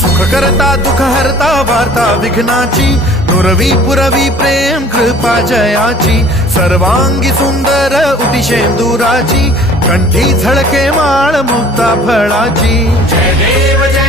सुख करता दुःख हरता वार्ता विघ्नाची नुरवी पुरवी प्रेम कृपा जयाची सर्वांगी सुंदर उटी शेंदुराची कंठी झळके माळ मुक्ता फळाची जय देव जय